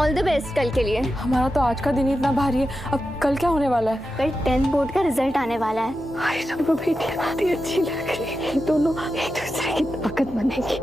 All the best कल के लिए। हमारा तो आज का दिन ही इतना भारी है, अब कल क्या होने वाला है? कल 10th बोर्ड का रिजल्ट आने वाला है। हमारी सबको बेटियां बहुत ही अच्छी लग रही है, दोनों एक दूसरे की ताकत बनेगी।